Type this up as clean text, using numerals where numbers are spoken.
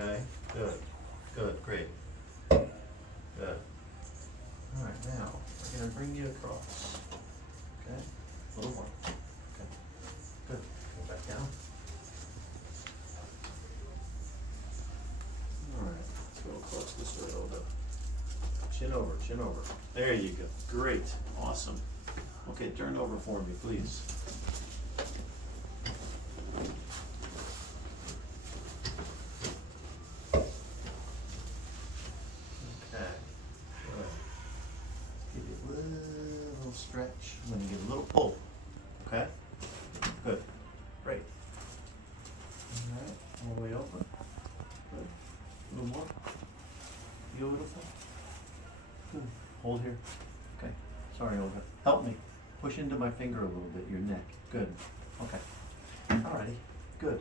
Okay, good, good, great. Good. All right, now, we're gonna bring you across. Okay, a little more. Okay, good. Go back down. All right, let's go across this way a little bit. Chin over, chin over. There you go. Great, awesome. Okay, turn over for me, please. Okay, good. Give you a little stretch. I'm gonna give a little pull. Okay? Good. Great. All right, all the way over. Good. A little more. Beautiful. Good. Hold here. Okay. Sorry, Olga. Help me. Push into my finger a little bit, your neck. Good. Okay. Alrighty. Good.